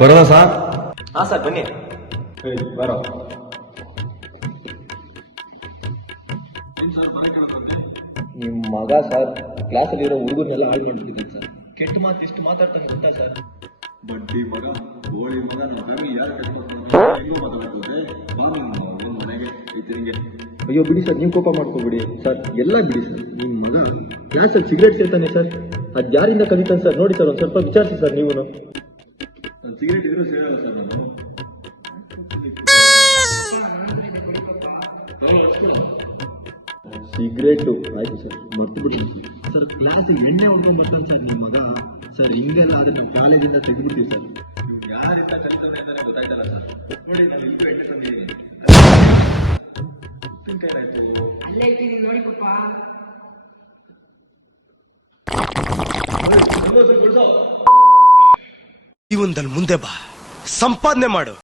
ಬರೋದಾ sir? ಹಾ sir ಬನ್ನಿ. ಬರೋ. ನಿಮ್ಮ ಮಗ ಸರ್ ಕ್ಲಾಸಲ್ಲಿರೋ ಹುಡುಗರ್ನೆಲ್ಲ ಹಾಳು ಮಾಡ್ತಿದ್ದೀನಿ ಸರ್. ಕೆಟ್ಟ ಮಾತು ಎಷ್ಟು ಮಾತಾಡ್ತಾನೆ ಗೊತ್ತಾ ಸರ್? ಬಡ್ಡಿ ಮಗ, ಗೋಳಿ ಮಗ, ನಮ್ಮ ಫ್ಯಾಮಿಲಿ ಯಾರು ಕೆಟ್ಟ ಮನೆಗೆ. ಅಯ್ಯೋ ಬಿಡಿ ಸರ್, ನೀವು ಕೋಪ ಮಾಡ್ಕೋಬಿಡಿ ಸರ್, ಎಲ್ಲ ಬಿಡಿ ಸರ್. ನಿಮ್ಮ ಮಗ ಕ್ಲಾಸಲ್ಲಿ ಸಿಗರೇಟ್ ಸೇರ್ತಾನೆ ಸರ್, ಅದು ಯಾರಿಂದ ಕಲಿತಾನೆ ಸರ್? ನೋಡಿ ಸರ್, ಒಂದು ಸ್ವಲ್ಪ ವಿಚಾರಿಸಿ ಸರ್ ನೀವು. ಸಿಗರೇಟ್ ಇದ್ರೂ ಸೇರಲ್ಲ ಸರ್ ನಾನು. ಸಿಗರೇಟು ಆಯ್ತು ಸರ್, ಮರ್ತು ಬಿಡಿ ಸರ್. ಕ್ಲಾಸಿಗೆ ಎಣ್ಣೆ ಹೊಡ್ಕೊಂಡು ಬರ್ತಾನೆ ಸರ್ ನಿಮ್ಮ ಮಗ. ಸರ್ ಹಿಂಗೆಲ್ಲ ಆದರೆ ನಿಮ್ಮ ಕಾಲೇಜಿಂದ ತೆಗೆದುಬಿಡ್ತೀವಿ ಸರ್. ಯಾರಿಂದ ಕಲಿತಾರೆ ಅಂತಾನೆ ಗೊತ್ತಾಯ್ತಲ್ಲ ಸರ್. ನೋಡಿ ನಾವು ಇಲ್ಲೂ ಎಣ್ಣೆ ತಂದಿದ್ದೀನಿ. ಜೀವನದಲ್ಲಿ ಮುಂದೆ ಬಾ, ಸಂಪಾದನೆ ಮಾಡು.